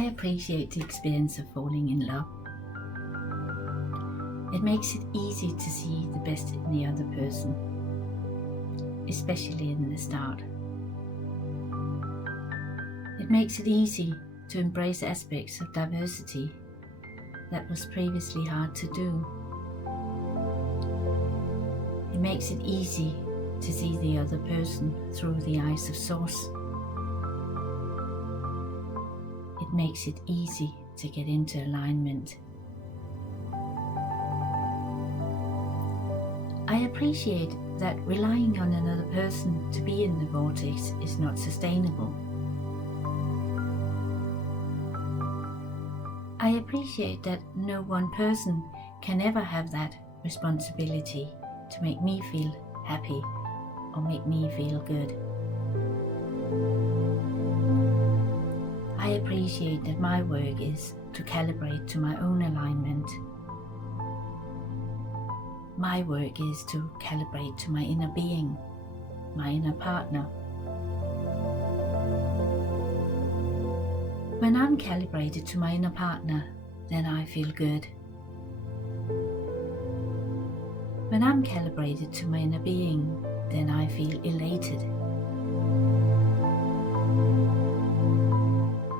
I appreciate the experience of falling in love. It makes it easy to see the best in the other person, especially in the start. It makes it easy to embrace aspects of diversity that was previously hard to do. It makes it easy to see the other person through the eyes of Source. It makes it easy to get into alignment. I appreciate that relying on another person to be in the vortex is not sustainable. I appreciate that no one person can ever have that responsibility to make me feel happy or make me feel good. I appreciate that my work is to calibrate to my own alignment. My work is to calibrate to my inner being, my inner partner. When I'm calibrated to my inner partner, then I feel good. When I'm calibrated to my inner being, then I feel elated.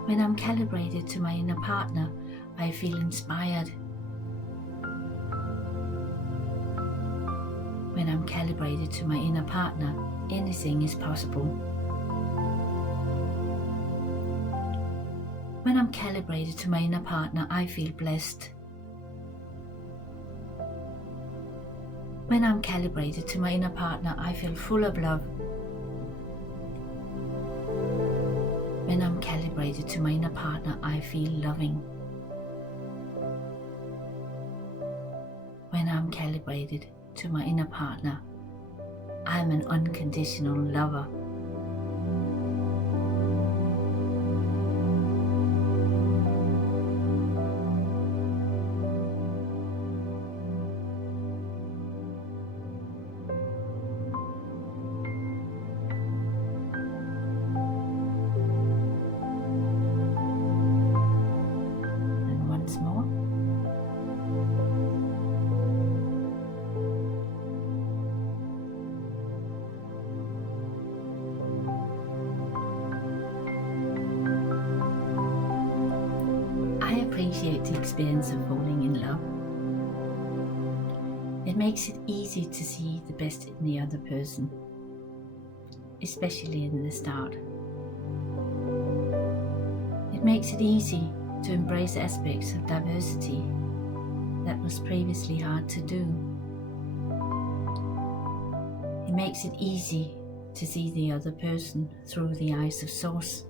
When I'm calibrated to my inner partner, I feel inspired. When I'm calibrated to my inner partner, anything is possible. When I'm calibrated to my inner partner, I feel blessed. When I'm calibrated to my inner partner, I feel full of love. When I'm calibrated to my inner partner, I feel loving. When I'm calibrated to my inner partner, I'm an unconditional lover. I appreciate the experience of falling in love. It makes it easy to see the best in the other person, especially in the start. It makes it easy to embrace aspects of diversity that was previously hard to do. It makes it easy to see the other person through the eyes of Source.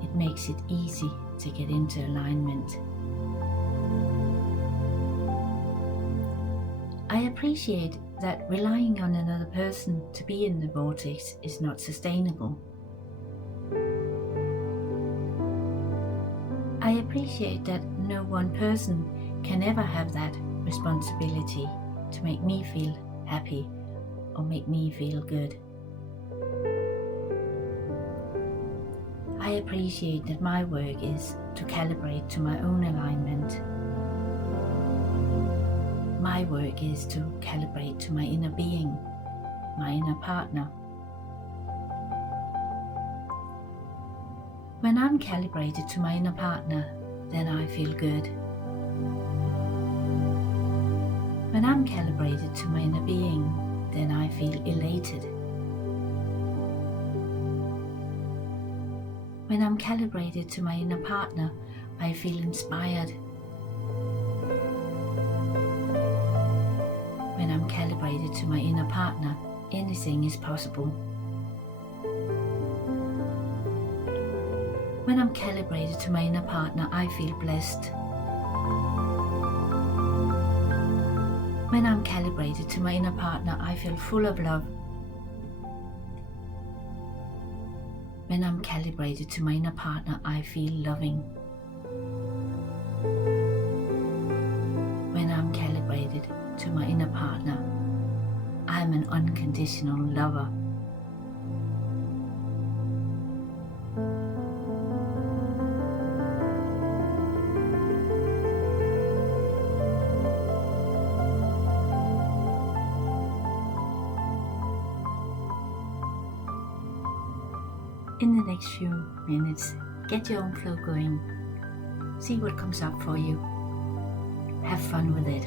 It makes it easy to get into alignment. I appreciate that relying on another person to be in the vortex is not sustainable. I appreciate that no one person can ever have that responsibility to make me feel happy or make me feel good. I appreciate that my work is to calibrate to my own alignment. My work is to calibrate to my inner being, my inner partner. When I'm calibrated to my inner partner, then I feel good. When I'm calibrated to my inner being, then I feel elated. When I'm calibrated to my inner partner, I feel inspired. When I'm calibrated to my inner partner, anything is possible. When I'm calibrated to my inner partner, I feel blessed. When I'm calibrated to my inner partner, I feel full of love. When I'm calibrated to my inner partner, I feel loving. When I'm calibrated to my inner partner, I'm an unconditional lover. in the next few minutes, get your own flow going. See what comes up for you. Have fun with it.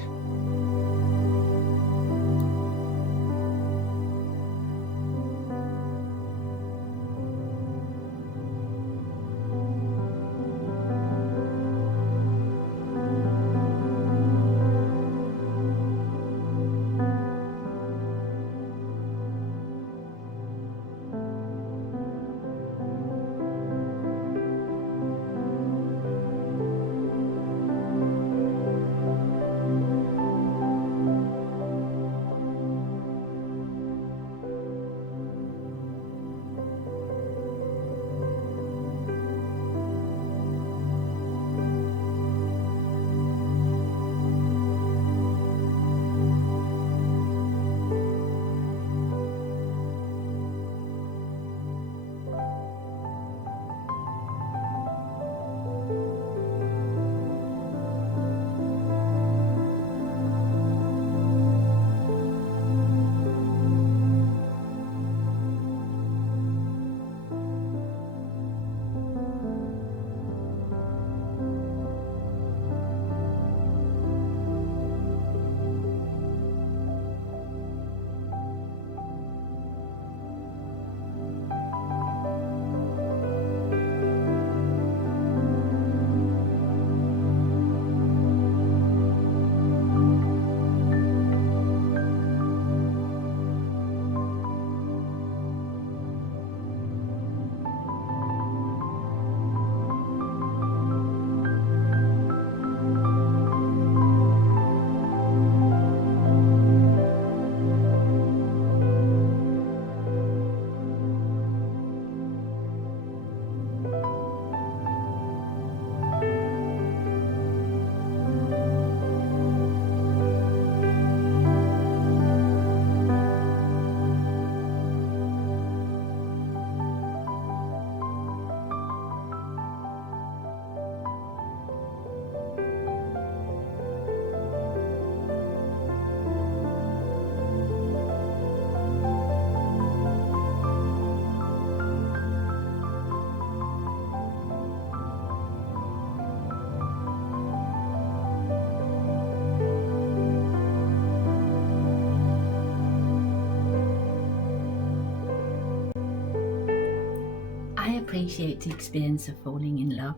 I appreciate the experience of falling in love.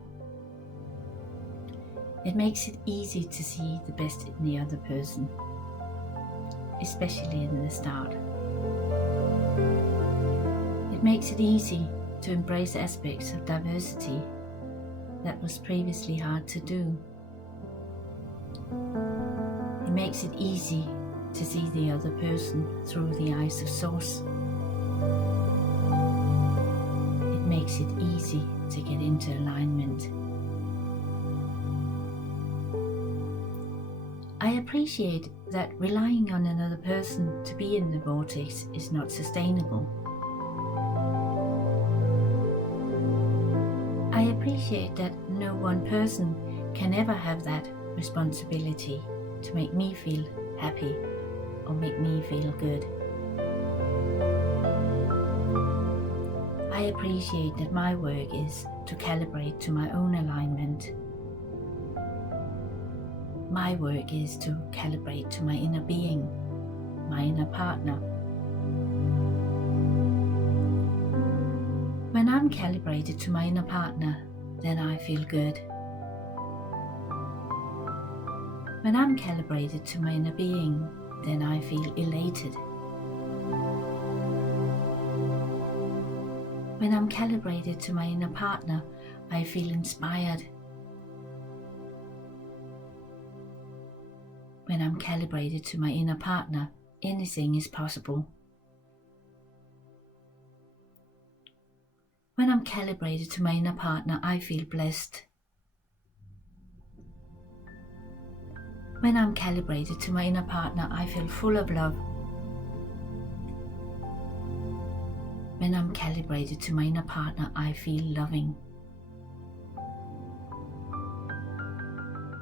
It makes it easy to see the best in the other person, especially in the start. It makes it easy to embrace aspects of diversity that was previously hard to do. It makes it easy to see the other person through the eyes of Source. It makes it easy to get into alignment. I appreciate that relying on another person to be in the vortex is not sustainable. I appreciate that no one person can ever have that responsibility to make me feel happy or make me feel good. I appreciate that my work is to calibrate to my own alignment. My work is to calibrate to my inner being, my inner partner. When I'm calibrated to my inner partner, then I feel good. When I'm calibrated to my inner being, then I feel elated. When I'm calibrated to my inner partner, I feel inspired. When I'm calibrated to my inner partner, anything is possible. When I'm calibrated to my inner partner, I feel blessed. When I'm calibrated to my inner partner, I feel full of love. When I'm calibrated to my inner partner, I feel loving.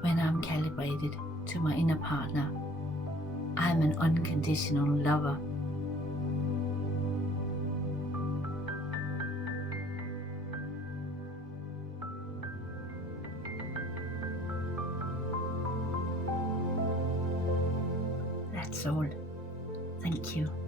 When I'm calibrated to my inner partner, I'm an unconditional lover. That's all. Thank you.